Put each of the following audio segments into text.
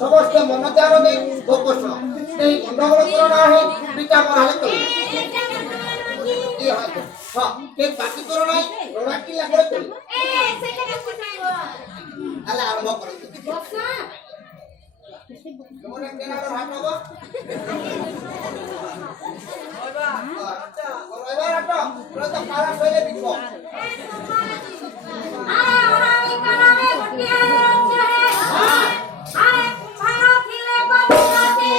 समस्त मन ध्यान दे गोपोषण नहीं गंडगोल करना है पिता महाले तो ये हां के बाकी करो नहीं रोड़ा की लागले तो सेटा का बताइबो अला आरंभ करो बसा मोरे केना रो हाथ होबो ओबा अच्छा ओबा राटो तो काला सोले बिको आ हरामी करावे गोटिया हां आए कुम्हारा थिले बंदाते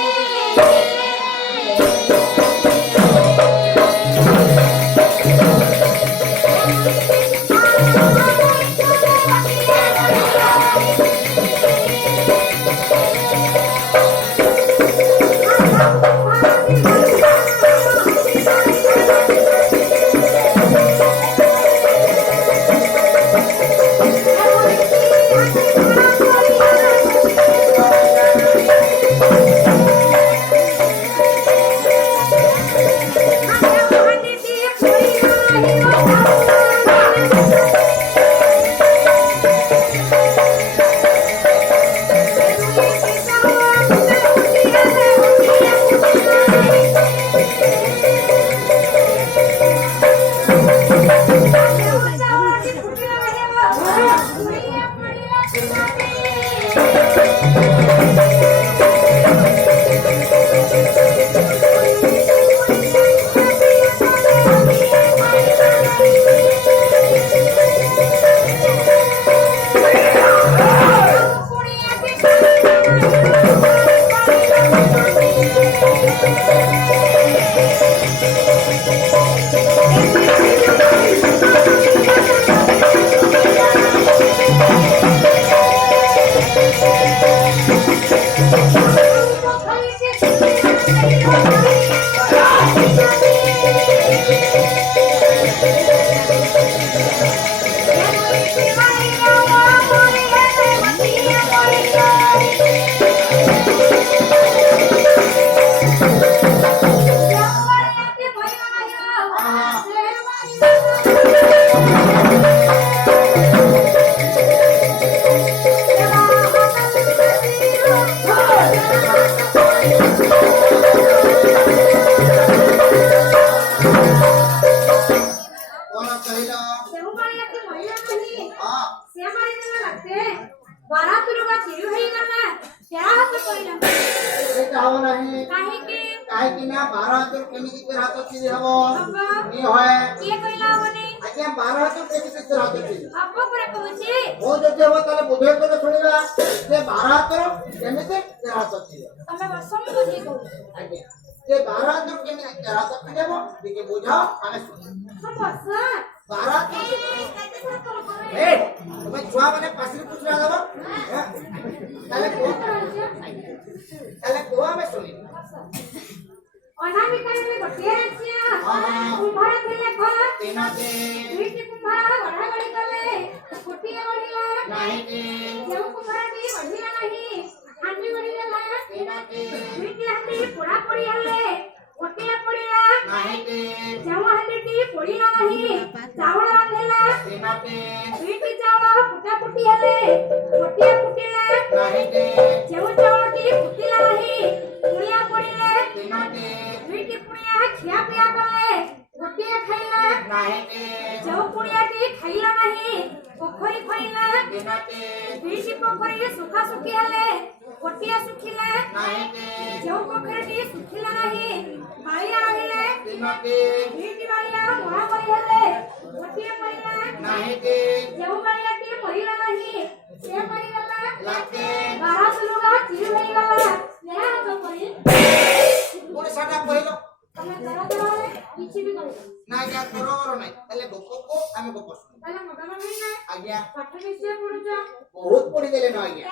କିଛି ବି କହିବ ନା ଆଜ୍ଞା ତୋର ନାହିଁ ତାହେଲେ ଗୋପକୁ ଆମେ ଗୋପ ଶୁଣିବୁ ତାହେଲେ ମଦନ ଭାଇ ନା ଆଜ୍ଞା ପାଠ ନିଶ୍ଚୟ ପଢୁଛ ବହୁତ ପଢିଦେଲେ ନା ଆଜ୍ଞା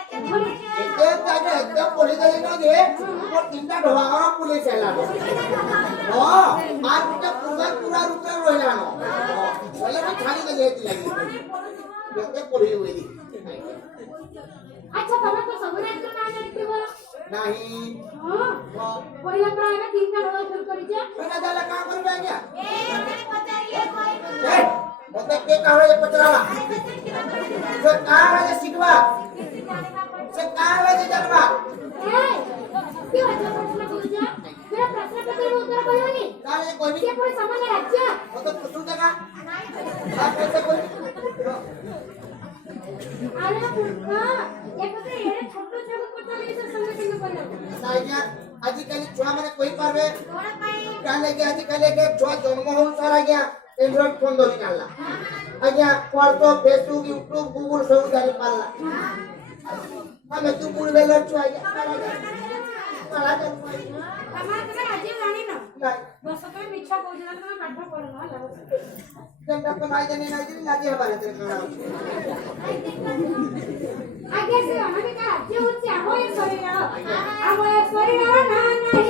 ଏତେ ପଢିଦେଲେ ନା ଯେ ମୋର 3ଟା ଢୋଳା ପୁଲିସ ହେଲା ହଁ আর ଗୋଟେ ପୁରା ରୂପରେ ରହିଲା ନ ବୋଲେ ବି ଛାଡ଼ିଦେଲେ ଏଠି ଲାଗି ଯେତେ ପଢିବି ବୋଲି ଆଚ୍ଛା ତମେ ତ ସବୁ ରାଜ୍ୟର ନାଁ ଜାଣିଥିବ ନାହିଁ ହଁ କହିଲା ପ୍ରାୟ 3ଟା ଢୋଳ ଫେଲ କରିଛ ଏଇଟା ଦେଲେ କାଁ କରିବେ ଆଜ୍ଞା ମତେ କେ କାହଳେ ପଚରାଲା ସେ କାହଳେ ଶିଖବା ସେ କାହଳେ ଜାଣବା কি হচ্ছে প্রশ্ন বুঝছ মেরা প্রশ্ন পত্রের উত্তর কইবনি কালে কইবি কে পুরো সমাজ রাজ্য মতে পুছু জায়গা আর কইতে কইবি আরে মূর্খ একতে এড়ে ছোট ছোট কথা লিসে সঙ্গে সঙ্গে কইলো আজ্ঞা আজি কালি ছুয়া মানে কই পারবে কালে কে আজি কালে কে ছুয়া জন্ম হল সারা আজ্ঞা এন্ড্রয়েড ফোন ধরি নালা আজ্ঞা হোয়াটসঅ্যাপ ফেসবুক ইউটিউব গুগল সব জানি পারলা আমি তু বুড় বেলা ছুয়া আজ্ঞা পালা যাই আমার তুমি রাজ্য জানি না নাই বস তুমি মিছা কইছ না তুমি পাঠ পড়ো না লাগো যেটা তো নাই জানি লাজি হবারে তেরে কানা আগে সে অনামিক রাজ্য হচ্ছে আমার শরীর না নাই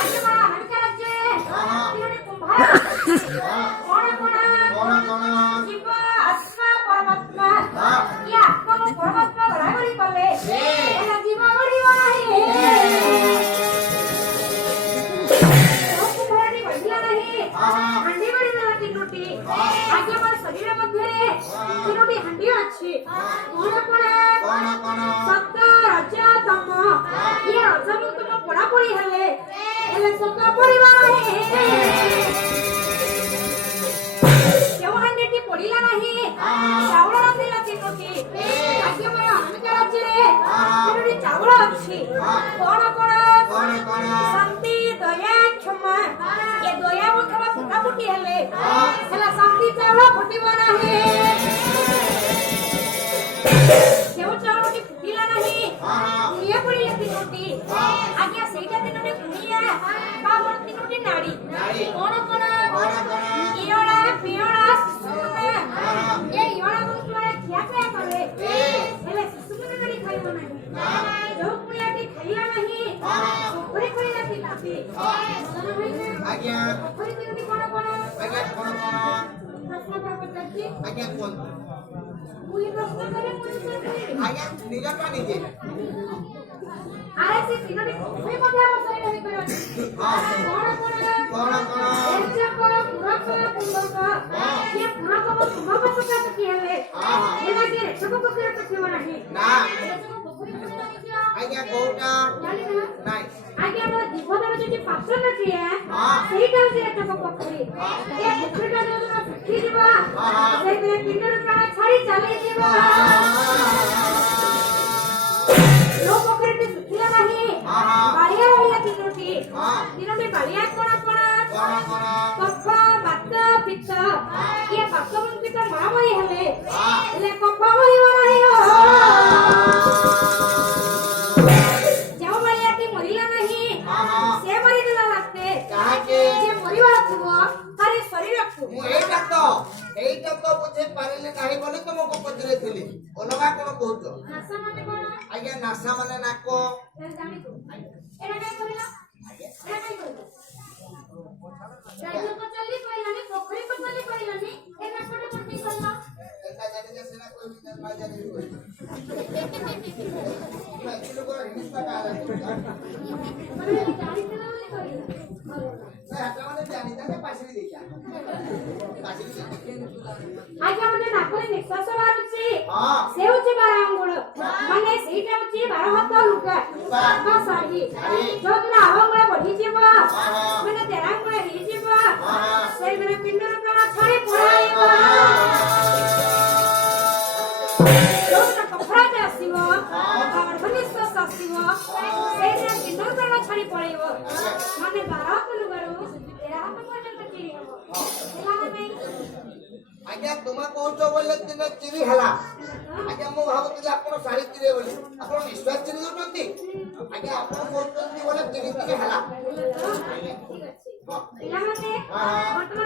আগে বড় অনামিক রাজ্য তিনটি কুম্ভার কোন শিব আত্মা পরমাত্মা ইয়া কোন পরমাত্মা গড়াগড়ি কলে এলা জীব গড়িব নাই কুম্ভারটি কইলা নাই হান্ডি গড়ি না তিনটি আগে আমার শরীর মধ্যে তিনটি হান্ডি আছে কোন সত্য রাজ্য তম ইয়ে রাজ্য তম পড়াপড়ি হেলে এলে সত্য পড়িবা নাই কেউ হান্ডিটি পড়িলা নাই চাউল রাঁধিলা তিনটি আগে আমার অনামিক রাজ্যরে তিনটি চাউল আছে কোন শান্তি দয়া ক্ষমা এ দয়া ও ক্ষমা ফুটাফুটি হেলে হেলা শান্তি চাউল ফুটিব নাই কেউ চাউলটি ফুটিলা নাই নিয়ে পড়িলে তিনটি আগে সেইটা তিনটি কুড়িয়া বাবর তিনটি নাড়ি কোন ইয়ড়া পিয়ড়া শিশুমনে এ ইয়ড়া গুলো খিয়া খায়া করে হেলে শিশুমনে নাড়ি খাইব নাই जो कुड़ियाटी खाइला नाही पोखरी खोइला तिनटी आज्ञा पोखरी तिनटी कोन आज्ञा कोन प्रश्न पचारछि आज्ञा कोन मुई प्रश्न करे मुई उत्तर आज्ञा निजा का निजे আরে সে তিনটি পোখরি মধ্যে আমার শরীর হই করছি কোন এরচক পুরক কুম্ভক সে পুরক কুম্ভক কথা কি হেলে এলা কি রেচক পোখরি কথা নাই না রেচক পোখরি কথা आज्ञा कोटा নাই আগে আমার জীবনের যে পাত্রটি সেইটা হচ্ছে একটা পোখরি এই পোখরিটা যখন ফুটি দিবা সেইখানে তিনটা প্রাণ ছাড়ি চালিয়ে দিবা লোক পোখরিটি শুকিলা নাহি বাড়িয়া রহিলা তিনটি বাড়িয়া কোন কফ বাত পিত্ত ইয়ে বাত পিত্ত মরামরি হেলে এলে কফ মরিব নাহি এইটা তো বুঝে পারিলে নাই বলে তো মো পচরে থিলি অলগা কোন কହୁଛ নাসা মানে কোন আজ্ঞা নাসা মানে নাক জানি তো এটা কাই করিলা এটা কাই করিলা রাজ্য কচলি কইলানি পোখরি কচলি কইলানি এ নাসটা করতে করলা এটা জানি যে সেনা কই বিচার পাই জানি কই এগুলো করে হিংসা কালা মানে জানি তো না বলে কইলা এটা মানে জানি না পাশে দেখা আজ আমাদের নাকরে নিঃশ্বাস বাড়ুছি সে হচ্ছে 12 আঙ্গুল মানে সেইটা হচ্ছে 12 হাত লুকা বা শাড়ি যতটা আঙ্গুল বଢি যাব মানে 13 আঙ্গুল হই যাব সেই মানে পিণ্ডর প্রাণ ছাড়ি পড়াইব যতটা কফরাতে আসিব গর্ভনিশ্বাস আসিব সেই মানে পিণ্ডর প্রাণ ছাড়ি পড়াইব মানে 12 হাত লুকাରୁ 13 হাত পর্যন্ত চিরি হব आज्ञा ତୁମେ କହୁଛ ବୋଲେ ଦିନେ ଚିରି ହେଲା ଆଜ୍ଞା ମୁଁ ଭାବୁଥିଲି ଆପଣ ଶାଢୀ ଚିରେ ବୋଲି ଆପଣ ନିଶ୍ଚୟ ଚିରି ଦଉଛନ୍ତି ଆଜ୍ଞା ଆପଣ କହୁଛନ୍ତି ବୋଲେ ଚିରି ହେଲା ପିଲାମାନେ ବର୍ତ୍ତମାନ